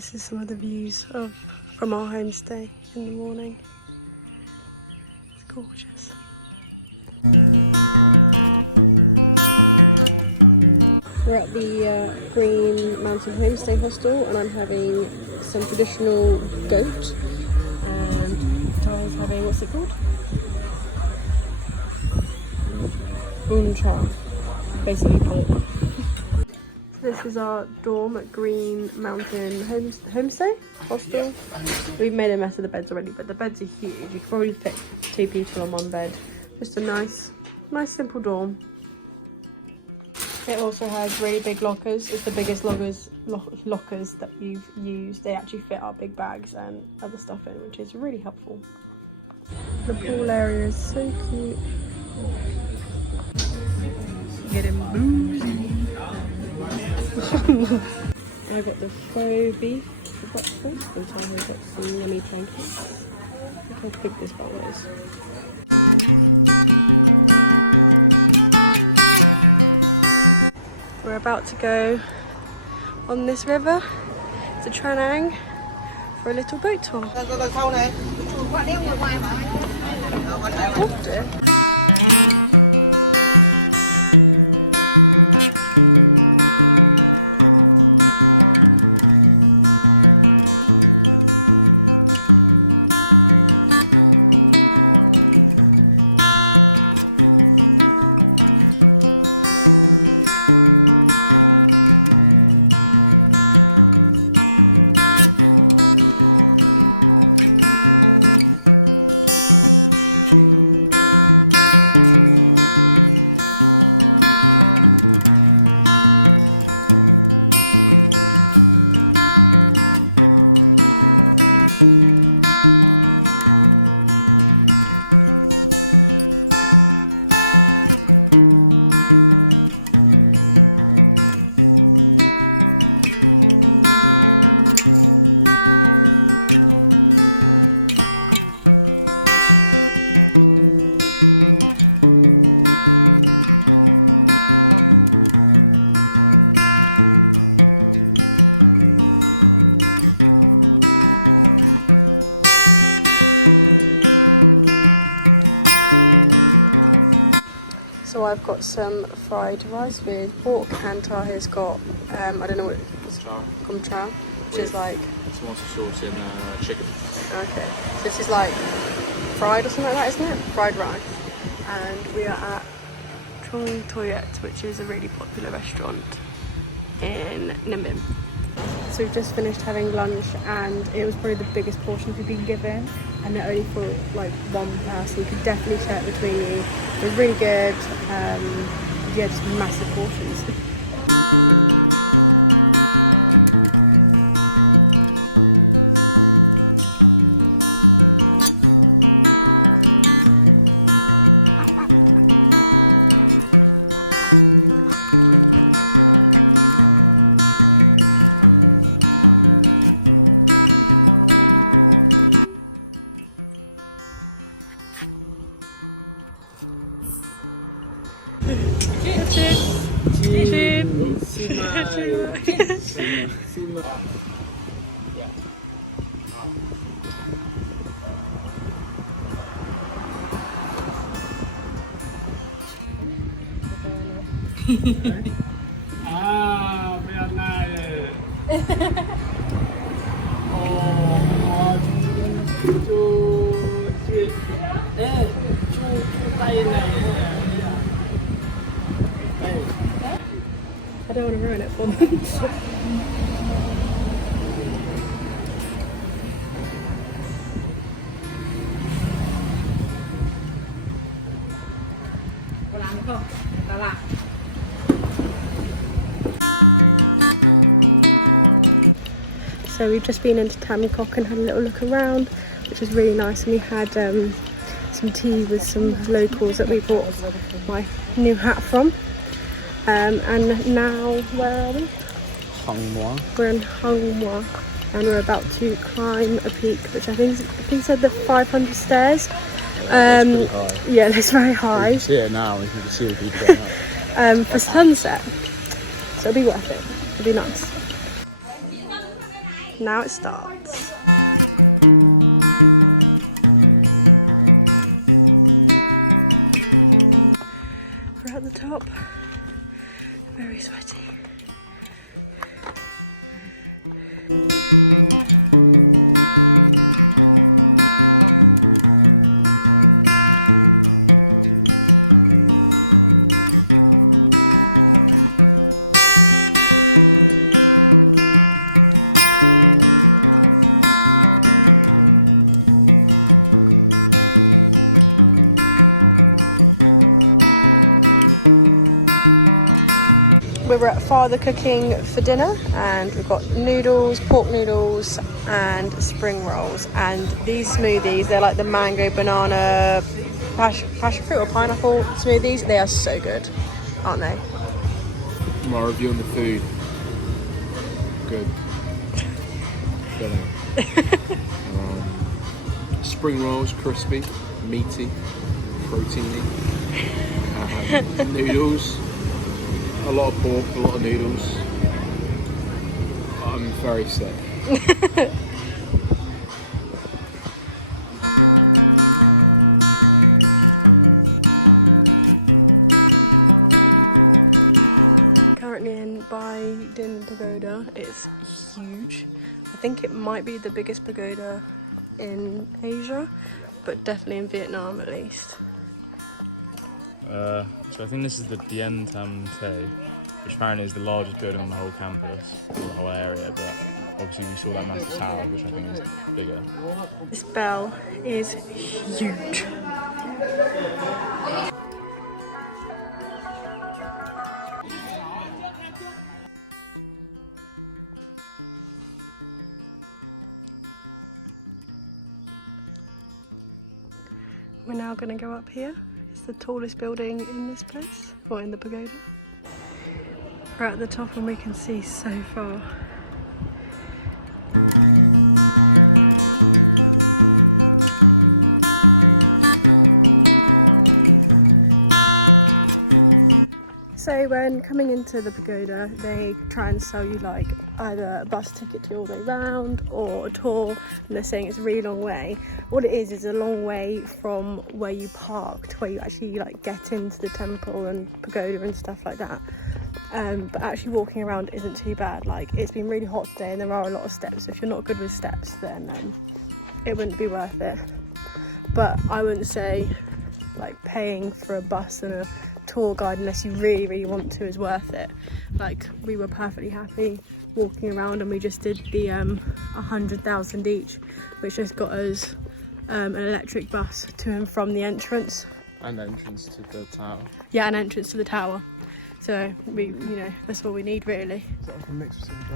This is some of the views from our homestay in the morning. It's gorgeous. We're at the Green Mountain Homestay Hostel and I'm having some traditional goat and Ty is having, what's it called? Bun cha, basically pork. This is our dorm at Green Mountain Homestay Hostel. We've made a mess of the beds already, but the beds are huge. You can probably fit 2 people on one bed. Just a nice simple dorm. It also has really big lockers. It's the biggest lockers that you've used. They actually fit our big bags and other stuff in, which is really helpful. The pool area is so cute. Getting boozy. I got the faux beef for breakfast and Tahoe got some yummy pancakes. Look how big this bowl is. We're about to go on this river to Trang An for a little boat tour. I've got some fried rice with pork and Tahoe's got, I don't know what it's called, chow, which is like... tomato sauce and chicken. Okay, so this is like fried or something like that, isn't it? Fried rice. And we are at Trong Toyet, which is a really popular restaurant in Ninh Binh. So we've just finished having lunch and it was probably the biggest portions we've been given, and they're only for like one person. You could definitely share it between you. It was really good. Yeah, just massive portions. I don't want to ruin it for them. So we've just been into Tam Coc and had a little look around, which was really nice, and we had some tea with some locals that we bought my new hat from. And now, where are we? We're in Phong Nha, and we're about to climb a peak, which I think said the 500 stairs. Yeah, it's very high. You can see it now, you can see the view. For sunset, so it'll be worth it. It'll be nice. now it starts. We're at the top. Very sweaty. Father cooking for dinner, and we've got noodles, pork noodles and spring rolls, and these smoothies, they're like the mango, banana, passion fruit or pineapple smoothies. They are so good, aren't they? My review on the food. Good. Spring rolls, crispy, meaty, proteiny. Noodles. A lot of pork, a lot of noodles. I'm very sick. Currently in Bai Dinh Pagoda. It's huge. I think it might be the biggest pagoda in Asia, but definitely in Vietnam at least. So I think this is the Tam Coc, which apparently is the largest building on the whole campus, or the whole area, but obviously we saw that massive tower, which I think is bigger. This bell is huge. We're now going to go up here. It's the tallest building in this place, or in the pagoda. We're at the top and we can see so far. So when coming into the pagoda, they try and sell you like either a bus ticket to go all the way round or a tour, and they're saying it's a really long way. What it is a long way from where you parked, where you actually like get into the temple and pagoda and stuff like that. But actually walking around isn't too bad. Like, it's been really hot today and there are a lot of steps, so if you're not good with steps then it wouldn't be worth it. But I wouldn't say like paying for a bus and a tour guide unless you really, really want to is worth it. Like, we were perfectly happy walking around, and we just did the 100,000 each, which just got us an electric bus to and from the entrance. And entrance to the tower. Yeah, an entrance to the tower. So we, you know, that's all we need really. Is that a mix of something?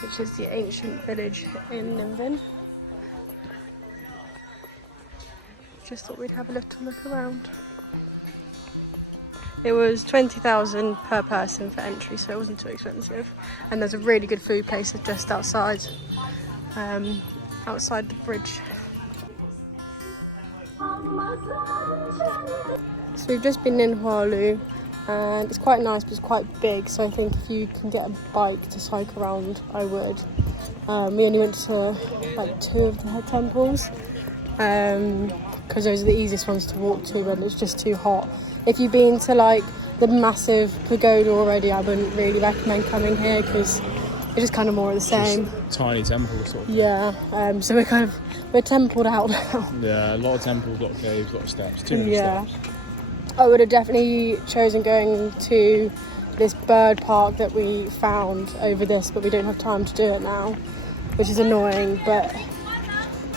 Which is the ancient village in Ninh Binh. Just thought we'd have a little look around. It was 20,000 per person for entry, so it wasn't too expensive. And there's a really good food place just outside, outside the bridge. So we've just been in Hoa Lu. And it's quite nice, but it's quite big, so I think if you can get a bike to cycle around, I would. We only went to like 2 of the head temples, because those are the easiest ones to walk to, but it's just too hot. If you've been to like the massive pagoda already, I wouldn't really recommend coming here, because it's just kind of more of the same. Just tiny temple sort of thing. Yeah, so we're templed out now. Yeah, a lot of temples, a lot of caves, a lot of steps, too many steps. I would have definitely chosen going to this bird park that we found over this, but we don't have time to do it now, which is annoying, but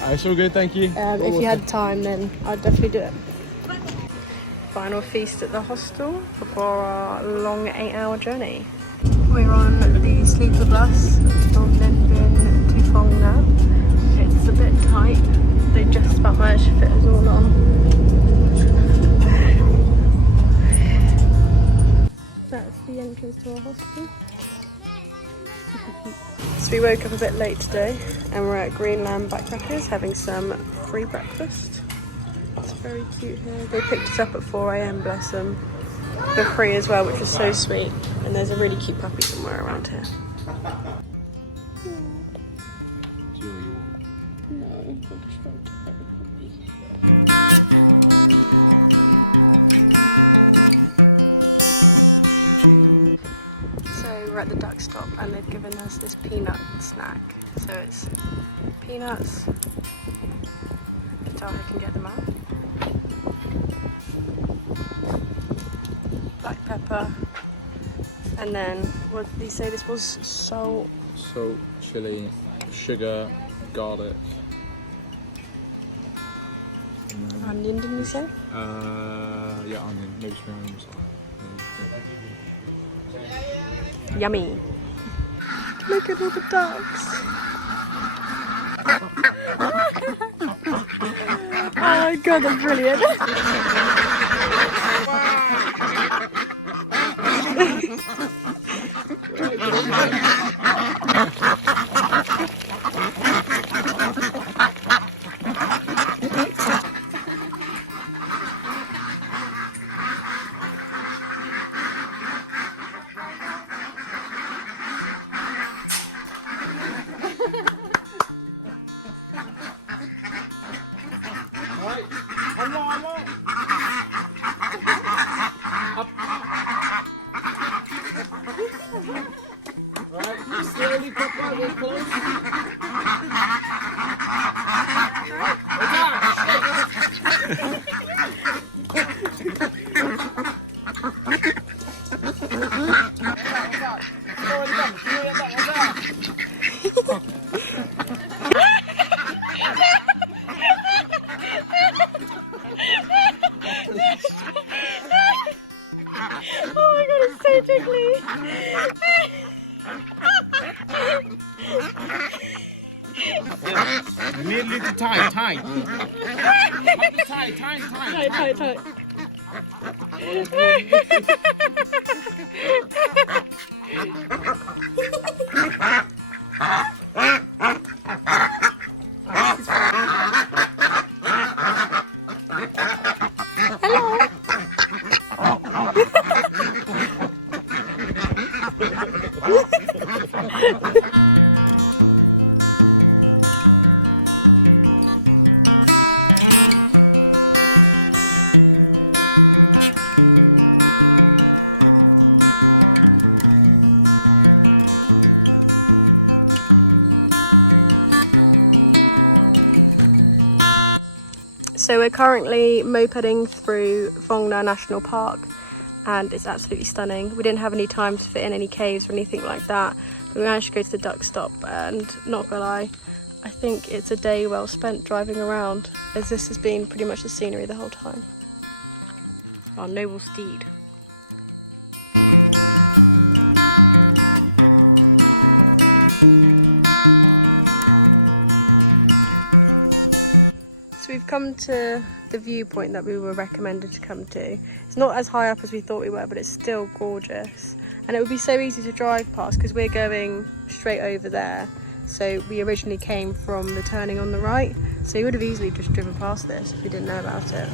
it's all good, thank you. If you had time, then I'd definitely do it. Final feast at the hostel before our long 8-hour journey. We're on the sleeper bus from Ninh Binh to Phong Nha. It's a bit tight, they just about managed to fit us all on. That's the entrance to our hostel. So we woke up a bit late today and we're at Greenland Backpackers having some free breakfast. It's very cute here. They picked us up at 4 AM, bless them. For free as well, which was so sweet. And there's a really cute puppy somewhere around here. At the duck stop and they've given us this peanut snack. So it's peanuts. Every time I can get them out. Black pepper. And then what did he say this was? Salt, chili, sugar, garlic. Onion, didn't he say? Yeah, onion. Maybe spring onions. Yummy. Look at all the ducks. Oh my god, that's brilliant. Oh my god, it's so tickly. A little tight. Tight. So we're currently mopeding through Phong Nha National Park and it's absolutely stunning. We didn't have any time to fit in any caves or anything like that. We managed to go to the duck stop and not gonna lie, I think it's a day well spent driving around as this has been pretty much the scenery the whole time. Our noble steed. Come to the viewpoint that we were recommended to come to. It's not as high up as we thought we were, but it's still gorgeous. And it would be so easy to drive past because we're going straight over there. So we originally came from the turning on the right. So you would have easily just driven past this if we didn't know about it.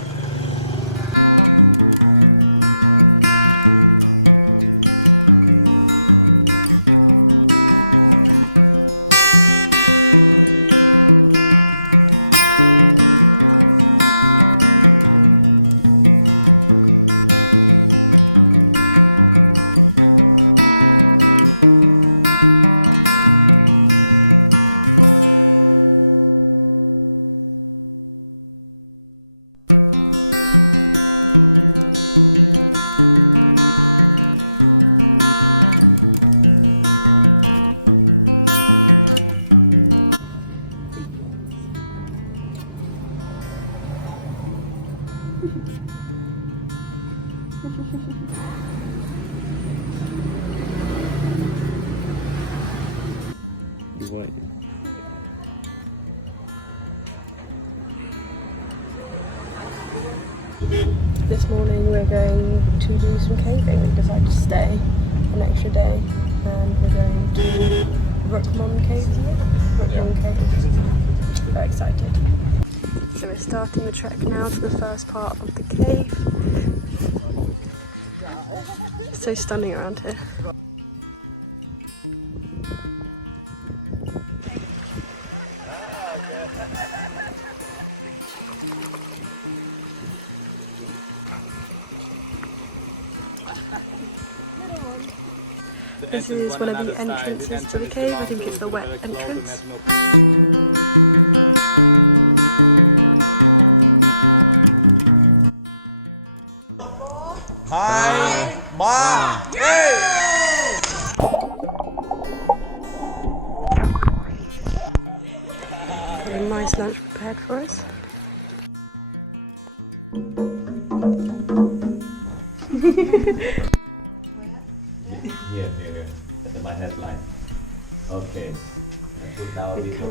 This morning we're going to do some caving. We decided to stay an extra day and we're going to Rookmon Cave. Cave. Very excited. So we're starting the trek now for the first part of the cave. It's so stunning around here. This is one of the entrances to the cave. I think it's the wet entrance. A nice lunch prepared for us. Okay. Now we go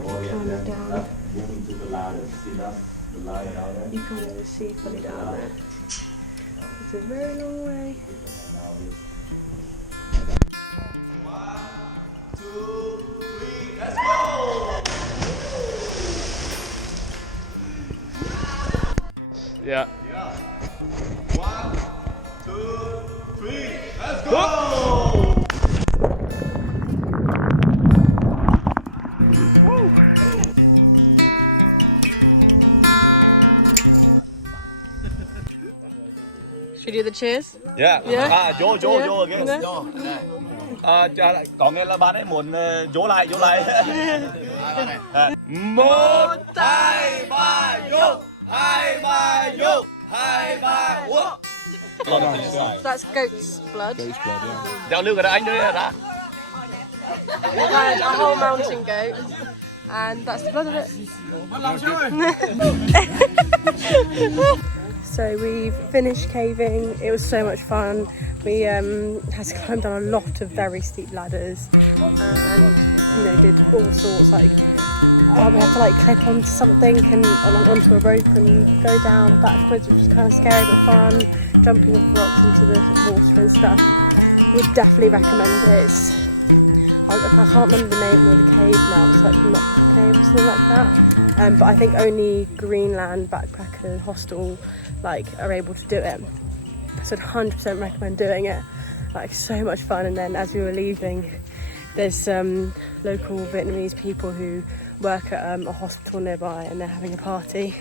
moving to the ladder. See that? The ladder down there. You can't even see fully down there. It's a very long way. 1, 2, 3, let's go! Yeah. 1, 2, 3, let's go! Should we do the cheers? Yeah. Yeah. Vô again. Yeah. Có nghĩa là bạn ấy muốn vô lại. 1, 2, 3, vô! 2, 3, vô! 2, 3, ủa! That's goat's blood. Cho nước ở đây anh nữa đã. That's our mountain goat. And that's the blood of it. So we finished caving. It was so much fun. We had to climb down a lot of very steep ladders and did all sorts. Like we had to click onto something and onto a rope and go down backwards, which was kind of scary but fun. Jumping off rocks into the water and stuff. Would definitely recommend it. I can't remember the name of the cave now. It's like Mountain Cave or something like that. But I think only Greenland backpacker hostel are able to do it, so I'd 100% recommend doing it. So much fun. And then as we were leaving, there's some local Vietnamese people who work at a hospital nearby, and they're having a party,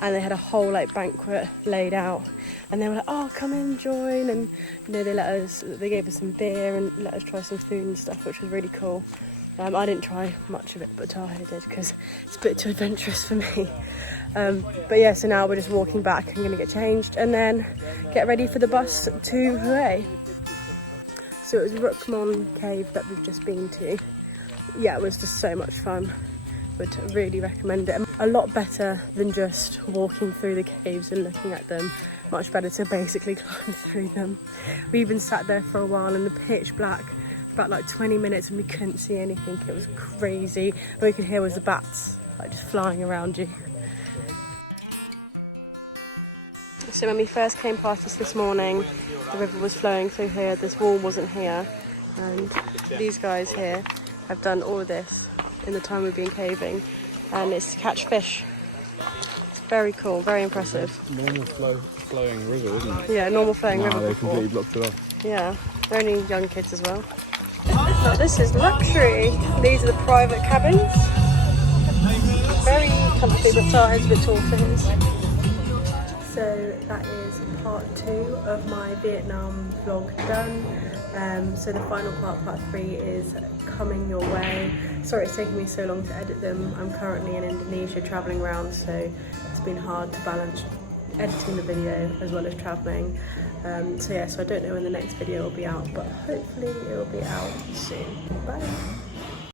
and they had a whole banquet laid out, and they were like, oh, come and join, and they gave us some beer and let us try some food and stuff, which was really cool. I didn't try much of it, but Tahi did because it's a bit too adventurous for me. But yeah, so now we're just walking back. I'm going to get changed and then get ready for the bus to Hue. So it was Rookmon Cave that we've just been to. Yeah, it was just so much fun. Would really recommend it. A lot better than just walking through the caves and looking at them. Much better to basically climb through them. We even sat there for a while in the pitch black, about 20 minutes, and we couldn't see anything. It was crazy. All you could hear was the bats just flying around you. So when we first came past this morning, the river was flowing through here. This wall wasn't here, and these guys here have done all of this in the time we've been caving, and it's to catch fish. It's very cool, very impressive. Normal flowing river, isn't it? Yeah, normal flowing river before. Blocked it off. Yeah, only young kids as well. Now this is luxury. These are the private cabins. Very comfy, but Tahi's a bit tall for his. So that is part 2 of my Vietnam vlog done. So the final part 3, is coming your way. Sorry it's taking me so long to edit them. I'm currently in Indonesia travelling around, so it's been hard to balance editing the video as well as travelling. So I don't know when the next video will be out, but hopefully it will be out soon. Bye!